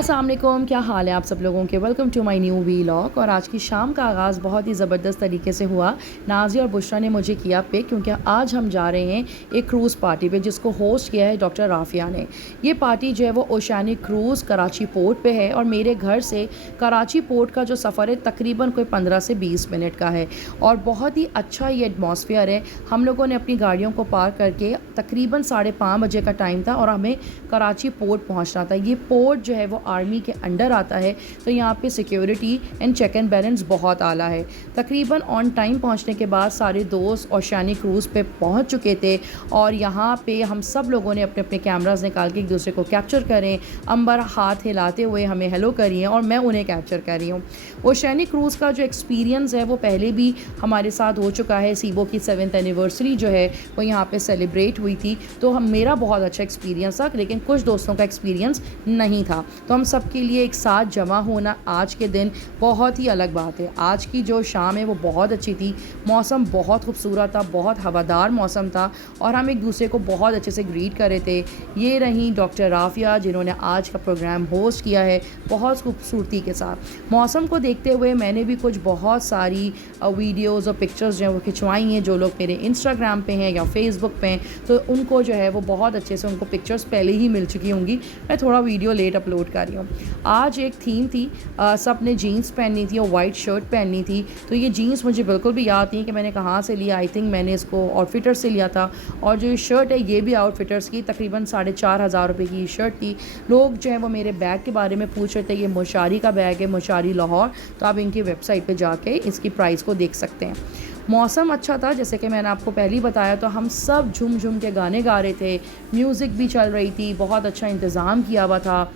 अस्सलाम वालेकुम, क्या हाल है आप सब लोगों के। Welcome to my new vlog. और आज की शाम का आगाज़ बहुत ही ज़बरदस्त तरीके से हुआ। नाज़ी और बुशरा ने मुझे किया पिक क्योंकि आज हम जा रहे हैं एक क्रूज़ पार्टी पे जिसको होस्ट किया है डॉक्टर राफिया ने। ये पार्टी जो है वो ओशियानिक क्रूज़ कराची पोर्ट पे है और मेरे घर से कराची पोर्ट का जो सफ़र है तकरीबन कोई 15 से 20 मिनट का है और बहुत ही अच्छा ये एटमॉस्फेयर है। हम लोगों ने अपनी गाड़ियों को पार्क करके तकरीबन 5:30 बजे का टाइम था और हमें कराची पोर्ट पहुँचना था। ये पोर्ट जो है वो आर्मी के अंडर आता है, तो यहाँ पे security and check and balance बहुत आला है। तकरीबन ऑन टाइम पहुँचने के बाद सारे दोस्त ओशियानिक क्रूज़ पे पहुँच चुके थे और यहाँ पे हम सब लोगों ने अपने अपने कैमरास निकाल के एक दूसरे को कैप्चर करें। अंबर हाथ हिलाते हुए हमें हेलो करिए और मैं उन्हें कैप्चर कर रही हूँ। ओशियानिक क्रूज़ का जो एक्सपीरियंस है वो पहले भी हमारे साथ हो चुका है। सीबो की 7th एनिवर्सरी जो है वो यहाँ पे सेलिब्रेट हुई थी, तो मेरा बहुत अच्छा एक्सपीरियंस था, लेकिन कुछ दोस्तों का एक्सपीरियंस नहीं था। तो हम सब के लिए एक साथ जमा होना आज के दिन बहुत ही अलग बात है। आज की जो शाम है वो बहुत अच्छी थी, मौसम बहुत खूबसूरत था, बहुत हवादार मौसम था और हम एक दूसरे को बहुत अच्छे से ग्रीट कर रहे थे। ये रही डॉक्टर राफिया जिन्होंने आज का प्रोग्राम होस्ट किया है बहुत खूबसूरती के साथ। मौसम को देखते हुए मैंने भी कुछ बहुत सारी वीडियोज़ और पिक्चर्स जो हैं वो खिंचवाई हैं। जो लोग मेरे इंस्टाग्राम पे हैं या फेसबुक पे हैं तो उनको जो है वो बहुत अच्छे से उनको पिक्चर्स पहले ही मिल चुकी होंगी। मैं थोड़ा वीडियो लेट अपलोड कर रही हूँ। आज एक थीम थी, सब ने जीन्स पहननी थी और वाइट शर्ट पहननी थी। तो ये जीन्स मुझे बिल्कुल भी याद नहीं कि मैंने कहाँ से लिया। आई थिंक मैंने इसको आउटफिटर से लिया था। और जो शर्ट है ये भी आउटफिटर्स की, तकरीबन 4,500 रुपये की शर्ट थी। लोग जो है वो मेरे बैग के बारे में पूछ रहे थे। ये मुशारी का बैग है, मुशारी लाहौर। तो आप इनकी वेबसाइट पर जाके इसकी प्राइस को देख सकते हैं। मौसम अच्छा था, जैसे कि मैंने आपको पहले ही बताया, तो हम सब झूम झूम के गाने गा रहे थे। म्यूज़िक भी चल रही थी, बहुत अच्छा इंतज़ाम किया हुआ था।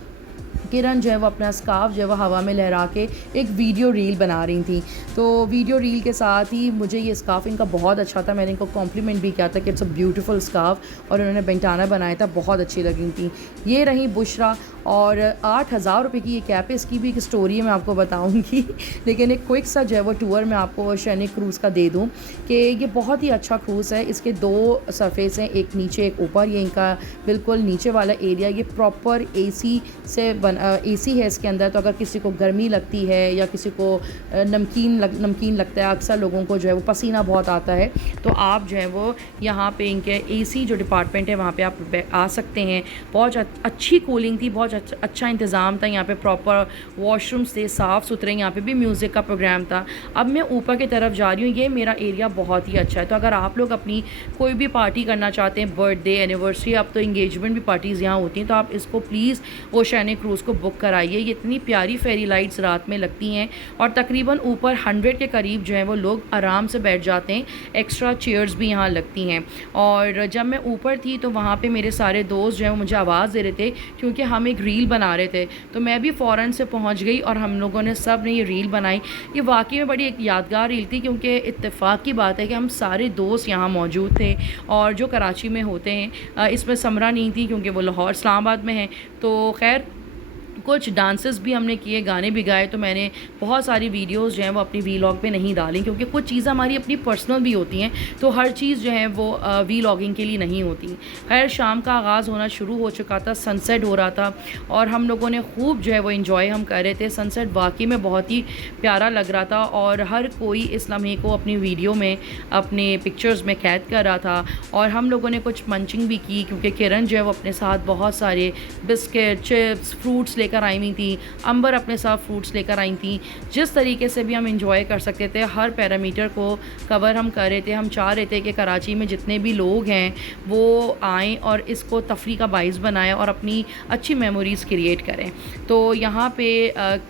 किरण जो है वो अपना स्कार्फ जो है वो हवा में लहरा के एक वीडियो रील बना रही थी। तो वीडियो रील के साथ ही मुझे ये स्कार्फ इनका बहुत अच्छा था। मैंने इनको कॉम्प्लीमेंट भी किया था कि इट्स अ ब्यूटीफुल स्कार्फ और उन्होंने बेंटाना बनाया था, बहुत अच्छी लगी थी। ये रही बुशरा और 8,000 रुपये की ये कैप है। इसकी भी एक स्टोरी है, मैं आपको बताऊंगी लेकिन एक क्विक सा जो है वो टूर मैं आपको ओशियानिक क्रूज़ का दे दूं कि ये बहुत ही अच्छा क्रूज़ है। इसके 2 सरफेस हैं, एक नीचे एक ऊपर। ये इनका बिल्कुल नीचे वाला एरिया ये प्रॉपर एसी से एसी है इसके अंदर। तो अगर किसी को गर्मी लगती है या किसी को नमकीन लगता है, अक्सर लोगों को जो है वो पसीना बहुत आता है, तो आप जो है वो यहाँ पे इनके एसी जो डिपार्टमेंट है वहाँ पे आप आ सकते हैं। बहुत अच्छी कूलिंग थी, बहुत अच्छा इंतज़ाम था। यहाँ पे प्रॉपर वॉशरूम्स थे, साफ़ सुथरे। यहाँ पे भी म्यूज़िक का प्रोग्राम था। अब मैं ऊपर की तरफ जा रही हूँ। ये मेरा एरिया बहुत ही अच्छा है। तो अगर आप लोग अपनी कोई भी पार्टी करना चाहते हैं, बर्थडे, एनिवर्सरी, अब तो इंगेजमेंट भी पार्टीज़ यहाँ होती हैं, तो आप इसको प्लीज़ ओशियानिक क्रूज़ को बुक कराइए। ये इतनी प्यारी फेरी लाइट्स रात में लगती हैं और तकरीबन ऊपर 100 के करीब जो है वो लोग आराम से बैठ जाते हैं। एक्स्ट्रा चेयर्स भी यहाँ लगती हैं। और जब मैं ऊपर थी तो वहाँ पे मेरे सारे दोस्त जो हैं वो मुझे आवाज़ दे रहे थे क्योंकि हम एक रील बना रहे थे। तो मैं भी फ़ौरन से पहुँच गई और हम लोगों ने सब ने ये रील बनाई। ये वाकई में बड़ी एक यादगार रील थी क्योंकि इत्तेफाक की बात है कि हम सारे दोस्त यहाँ मौजूद थे और जो कराची में होते हैं। इसमें समरा नहीं थी क्योंकि वो लाहौर इस्लामाबाद में है। तो खैर कुछ डांसेस भी हमने किए, गाने भी गाए। तो मैंने बहुत सारी वीडियोस जो हैं वो अपनी वीलॉग पे नहीं डाली क्योंकि कुछ चीज़ें हमारी अपनी पर्सनल भी होती हैं, तो हर चीज़ जो है वो वीलॉगिंग के लिए नहीं होती। खैर शाम का आगाज़ होना शुरू हो चुका था, सनसेट हो रहा था और हम लोगों ने खूब जो है वो इन्जॉय हम कर रहे थे। सनसेट वाकई में बहुत ही प्यारा लग रहा था और हर कोई इस लम्हे को अपनी वीडियो में, अपने पिक्चर्स में कैद कर रहा था। और हम लोगों ने कुछ मंचिंग भी की क्योंकि किरण जो है वो अपने साथ बहुत सारे बिस्किट, चिप्स, फ्रूट्स लेकर आई हुई थी। अंबर अपने साथ फ्रूट्स लेकर आई थी। जिस तरीके से भी हम इंजॉय कर सकते थे, हर पैरामीटर को कवर हम कर रहे थे। हम चाह रहे थे कि कराची में जितने भी लोग हैं वो आएँ और इसको तफरी का बाइस बनाएं और अपनी अच्छी मेमोरीज़ क्रिएट करें। तो यहाँ पे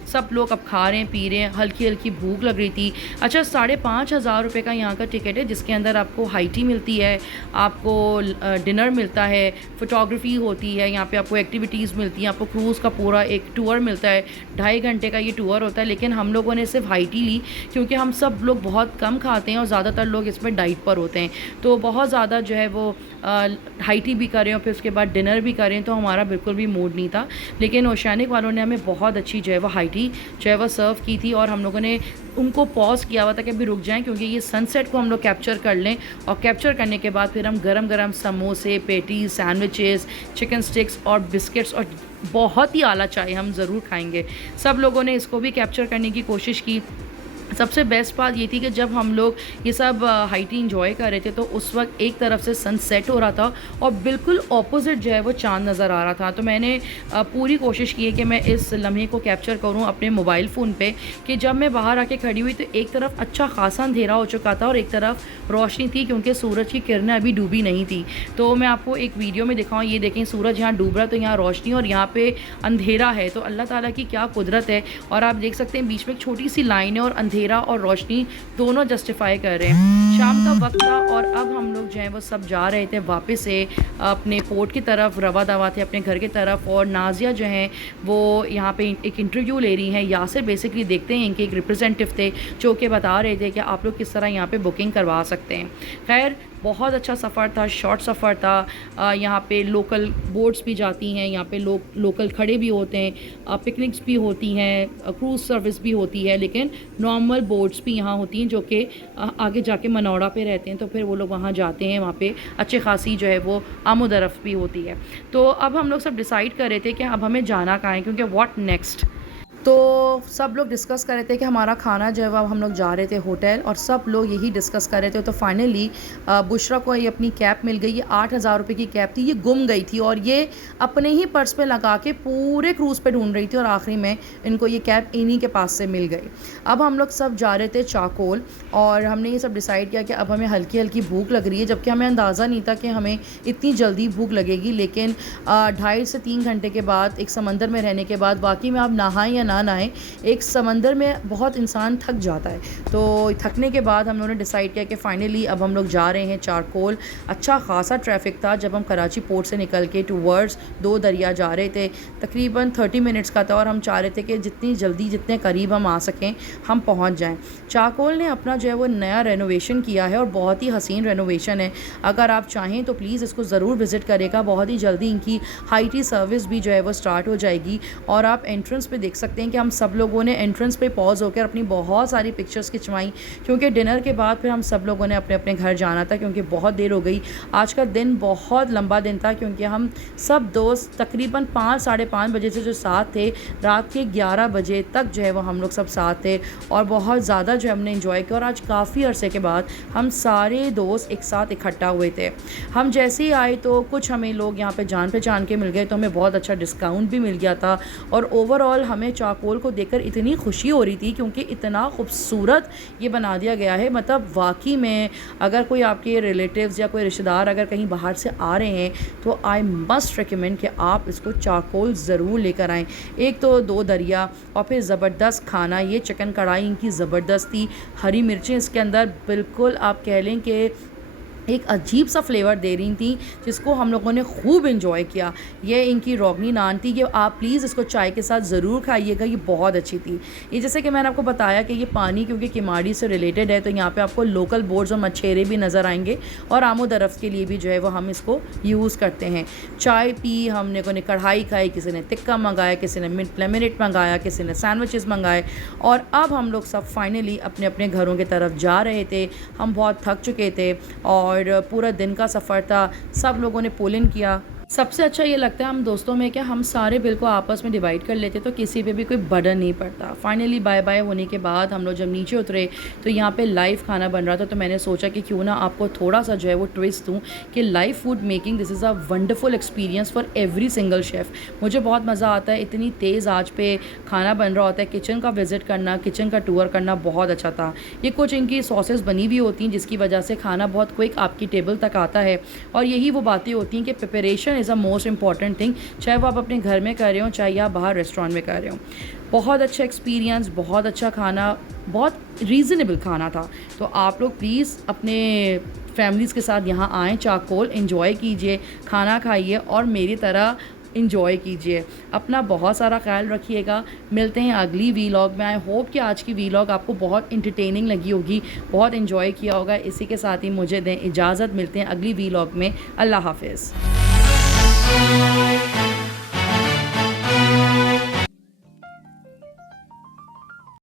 सब लोग अब खा रहे हैं, पी रहे हैं, हल्की हल्की भूख लग रही थी। अच्छा, 5,500 रुपये का यहाँ का टिकट है जिसके अंदर आपको हाई टी मिलती है, आपको डिनर मिलता है, फ़ोटोग्राफी होती है, यहाँ पे आपको एक्टिविटीज़ मिलती हैं, आपको क्रूज़ का पूरा एक टूर मिलता है। 2.5 घंटे का ये टूर होता है। लेकिन हम लोगों ने सिर्फ हाई टी ली क्योंकि हम सब लोग बहुत कम खाते हैं और ज़्यादातर लोग इसमें डाइट पर होते हैं। तो बहुत ज़्यादा जो है वो हाई टी भी करें और फिर उसके बाद डिनर भी करें, तो हमारा बिल्कुल भी मूड नहीं था। लेकिन ओशियानिक वालों ने हमें बहुत अच्छी जो है वो हाई टी जो है वो सर्व की थी, और हम लोगों ने उनको पॉज़ किया हुआ था कि अभी रुक जाएं क्योंकि ये सनसेट को हम लोग कैप्चर कर लें, और कैप्चर करने के बाद फिर हम गरम गरम समोसे, पेटीज, सैंडविचेस, चिकन स्टिक्स और बिस्किट्स और बहुत ही आला चाय हम ज़रूर खाएंगे। सब लोगों ने इसको भी कैप्चर करने की कोशिश की। सबसे बेस्ट बात ये थी कि जब हम लोग ये सब हाई टी इंजॉय कर रहे थे तो उस वक्त एक तरफ से सन सेट हो रहा था और बिल्कुल ऑपोजिट जो है वो चांद नज़र आ रहा था। तो मैंने पूरी कोशिश की है कि मैं इस लम्हे को कैप्चर करूं अपने मोबाइल फ़ोन पे, कि जब मैं बाहर आके खड़ी हुई तो एक तरफ अच्छा खासा अंधेरा हो चुका था और एक तरफ रोशनी थी, क्योंकि सूरज की किरणें अभी डूबी नहीं थी। तो मैं आपको एक वीडियो में दिखाऊँ, ये देखें सूरज यहाँ डूब रहा, तो यहाँ रोशनी और यहाँ पे अंधेरा है। तो अल्लाह ताला की क्या कुदरत है। और आप देख सकते हैं बीच में एक छोटी सी लाइन है और अंधेरा और रोशनी दोनों जस्टिफाई कर रहे हैं। शाम का वक्त था और अब हम लोग जो है वो सब जा रहे थे वापस से अपने पोर्ट की तरफ, रवा दवा थे अपने घर की तरफ। और नाजिया जो हैं वो यहाँ पे एक इंटरव्यू ले रही हैं। यासिर बेसिकली देखते हैं इनके एक रिप्रेजेंटेटिव थे जो कि बता रहे थे कि आप लोग किस तरह यहाँ पे बुकिंग करवा सकते हैं। खैर बहुत अच्छा सफ़र था, शॉर्ट सफ़र था। यहाँ पे लोकल बोट्स भी जाती हैं, यहाँ पे लोग लोकल खड़े भी होते हैं, पिकनिक्स भी होती हैं, क्रूज़ सर्विस भी होती है, लेकिन नॉर्मल बोट्स भी यहाँ होती हैं जो कि आगे जाके मनौड़ा पे रहते हैं। तो फिर वो लोग वहाँ जाते हैं, वहाँ पे अच्छी खासी जो है वो आमोदरफ़्त भी होती है। तो अब हम लोग सब डिसाइड कर रहे थे कि अब हमें जाना कहाँ है, क्योंकि व्हाट नेक्स्ट। तो सब लोग डिस्कस कर रहे थे कि हमारा खाना जो है वो हम लोग जा रहे थे होटल, और सब लोग यही डिस्कस कर रहे थे। तो फाइनली बुशरा को ये अपनी कैप मिल गई। ये 8,000 रुपये की कैप थी, ये गुम गई थी और ये अपने ही पर्स पे लगा के पूरे क्रूज़ पे ढूंढ रही थी, और आखिरी में इनको ये कैप इन्हीं के पास से मिल गई। अब हम लोग सब जा रहे थे चाकोल, और हमने ये सब डिसाइड किया कि अब हमें हल्की हल्की भूख लग रही है, जबकि हमें अंदाज़ा नहीं था कि हमें इतनी जल्दी भूख लगेगी। लेकिन 2.5 से 3 घंटे के बाद एक समंदर में रहने के बाद, वाकई में आप नहाएं या ना नहाएं, एक समंदर में बहुत इंसान थक जाता है। तो थकने के बाद हम लोगों ने डिसाइड किया कि फ़ाइनली अब हम लोग जा रहे हैं चारकोल। अच्छा खासा ट्रैफिक था जब हम कराची पोर्ट से निकल के टूवर्ड्स 2 दरिया जा रहे थे। तकरीबन 30 मिनट्स का था और हम चाह रहे थे कि जितनी जल्दी, जितने करीब हम आ सकें, हम पहुंच जाएं। चारकोल ने अपना जो है वो नया रेनोवेशन किया है और बहुत ही हसीन रेनोवेशन है। अगर आप चाहें तो प्लीज़ इसको ज़रूर विज़िट करेगा। बहुत ही जल्दी इनकी हाई टी सर्विस भी जो है वो स्टार्ट हो जाएगी। और आप एंट्रेंस पे देख सकते हैं कि हम सब लोगों ने एंट्रेंस पे पॉज होकर अपनी बहुत सारी पिक्चर्स खिंचवाई, क्योंकि डिनर के बाद फिर हम सब लोगों ने अपने अपने घर जाना था, क्योंकि बहुत देर हो गई। आज का दिन बहुत लंबा दिन था, क्योंकि हम सब दोस्त तकरीबन 5 साढ़े 5 बजे से जो साथ थे, रात के 11 बजे तक जो है वो हम लोग सब साथ थे और बहुत ज़्यादा जो हमने इन्जॉय किया। और आज काफ़ी अरसे के बाद हम सारे दोस्त एक साथ इकट्ठा हुए थे। हम जैसे ही आए तो कुछ हमें लोग यहाँ पे जान पहचान के मिल गए, तो हमें बहुत अच्छा डिस्काउंट भी मिल गया था। और ओवरऑल हमें चारकोल को देखकर इतनी खुशी हो रही थी, क्योंकि इतना खूबसूरत ये बना दिया गया है। मतलब वाकई में अगर कोई आपके रिलेटिव्स या कोई रिश्तेदार अगर कहीं बाहर से आ रहे हैं तो आई मस्ट रिकमेंड कि आप इसको चारकोल ज़रूर लेकर आएँ। एक तो 2 दरिया और फिर ज़बरदस्त खाना। ये चिकन कढ़ाई इनकी ज़बरदस्त थी, हरी मिर्चें इसके अंदर बिल्कुल आप कह लें कि एक अजीब सा फ्लेवर दे रही थी, जिसको हम लोगों ने खूब एंजॉय किया। ये इनकी रोगनी नान थी, कि आप प्लीज़ इसको चाय के साथ ज़रूर खाइएगा, ये बहुत अच्छी थी। ये जैसे कि मैंने आपको बताया कि ये पानी क्योंकि किमाड़ी से रिलेटेड है, तो यहाँ पे आपको लोकल बोट्स और मछेरे भी नज़र आएंगे, और आमोदरफ़्त के लिए भी जो है वो हम इसको यूज़ करते हैं। चाय पी, हमने को ने कढ़ाई खाई, किसी ने टिक्का मंगाया, किसी ने मिंट लेमिनेट मंगाया, किसी ने सैंडविचेस मंगाए। और अब हम लोग सब फाइनली अपने अपने घरों की तरफ जा रहे थे। हम बहुत थक चुके थे और पूरा दिन का सफ़र था। सब लोगों ने पोलिंग किया। सबसे अच्छा ये लगता है हम दोस्तों में कि हम सारे बिल को आपस में डिवाइड कर लेते, तो किसी पे भी कोई बर्डन नहीं पड़ता। फाइनली बाय बाय होने के बाद हम लोग जब नीचे उतरे तो यहाँ पे लाइव खाना बन रहा था। तो मैंने सोचा कि क्यों ना आपको थोड़ा सा जो है वो ट्विस्ट दूँ कि live food making this is a wonderful experience for every single chef. मुझे बहुत मज़ा आता है, इतनी तेज़ आँच पे खाना बन रहा होता है। किचन का विज़िट करना, किचन का टूर करना बहुत अच्छा था। ये कुछ इनकी सॉसेस बनी हुई होती हैं, जिसकी वजह से खाना बहुत क्विक आपकी टेबल तक आता है। और यही वो बातें होती हैं कि preparation is a most important thing, चाहे वो आप अपने घर में कर रहे हो, चाहे आप बाहर रेस्टोरेंट में कर रहे हो। बहुत अच्छा एक्सपीरियंस, बहुत अच्छा खाना, बहुत रीज़नेबल खाना था। तो आप लोग प्लीज़ अपने फैमिलीज़ के साथ यहाँ आएँ, चारकोल एंजॉय कीजिए, खाना खाइए और मेरी तरह इंजॉय कीजिए। अपना बहुत सारा ख्याल रखिएगा। मिलते हैं अगली वीलॉग में। आई होप कि आज की वीलॉग आपको बहुत एंटरटेनिंग लगी होगी, बहुत इन्जॉय किया होगा। इसी के साथ ही मुझे दें इजाज़त, मिलते हैं अगली वीलॉग में। अल्लाह हाफ़िज़।